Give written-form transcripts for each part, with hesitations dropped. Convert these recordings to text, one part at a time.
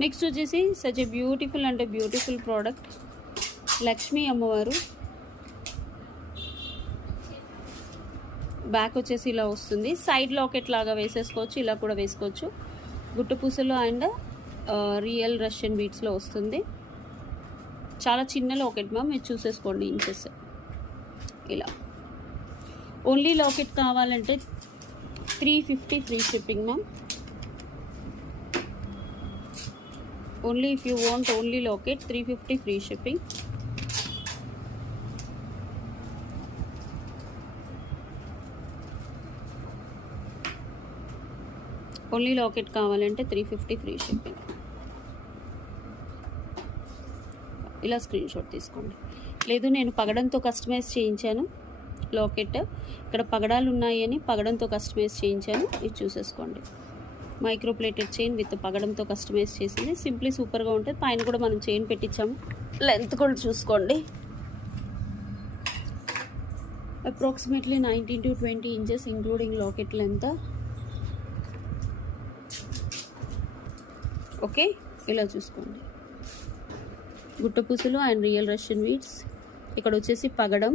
Next వచ్చేసి such a beautiful అంటే beautiful product, Lakshmi అమ్మవారు. బ్యాక్ వచ్చేసి ఇలా వస్తుంది. సైడ్ లాకెట్ లాగా వేసేసుకోవచ్చు, ఇలా కూడా వేసుకోవచ్చు. గుట్టు పూసలు అండ్ రియల్ రష్యన్ బీట్స్లో వస్తుంది. చాలా చిన్న లాకెట్ మ్యామ్, మీరు చూసేసుకోండి ఇంచెస్. ఇలా ఓన్లీ లాకెట్ కావాలంటే 350 free shipping ma'am. Only if you want only locket 350 free shipping. Only locket కావాలంటే 350 ఫ్రీ షిప్పింగ్. ఇలా స్క్రీన్ షాట్ తీసుకోండి. లేదు నేను పగడంతో కస్టమైజ్ చేయించాను లాకెట్, ఇక్కడ పగడాలు ఉన్నాయని పగడంతో కస్టమైజ్ చేయించాను, ఇది చూసేసుకోండి. మైక్రో ప్లేటెడ్ చైన్ విత్ పగడంతో కస్టమైజ్ చేసింది. సింప్లీ సూపర్గా ఉంటుంది. పైన కూడా మనం చైన్ పెట్టించాము. లెంత్ కూడా చూసుకోండి. Approximately 19 to 20 inches including locket length. Okay, ఇలా చూసుకోండి. గుట్ట పూసలు అండ్ రియల్ రష్యన్ బీడ్స్. ఇక్కడ వచ్చేసి పగడం.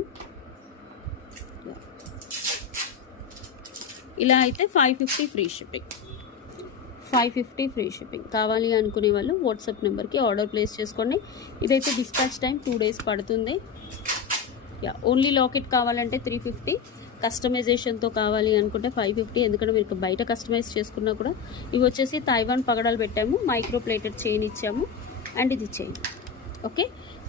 ఇలా అయితే 550 ఫ్రీ షిప్పింగ్. 550 free shipping. కావాలి అనుకునే వాళ్ళు వాట్సాప్ నెంబర్కి ఆర్డర్ ప్లేస్ చేసుకోండి. ఇదైతే డిస్పాచ్ టైం 2 days పడుతుంది. ఓన్లీ లాకెట్ కావాలంటే 350, కస్టమైజేషన్తో కావాలి అనుకుంటే 550. ఎందుకంటే మీరు బయట కస్టమైజ్ చేసుకున్నా కూడా. ఇవి వచ్చేసి తైవాన్ పగడాలు పెట్టాము, మైక్రో ప్లేటెడ్ చైన్ ఇచ్చాము అండ్ ఇది చైన్. ఓకే,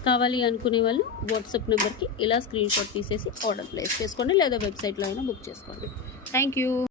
కావాలి అనుకునే వాళ్ళు వాట్సాప్ నెంబర్కి ఇలా స్క్రీన్ షాట్ తీసేసి ఆర్డర్ ప్లేస్ చేసుకోండి, లేదా వెబ్సైట్లో అయినా బుక్ చేసుకోండి. Thank you.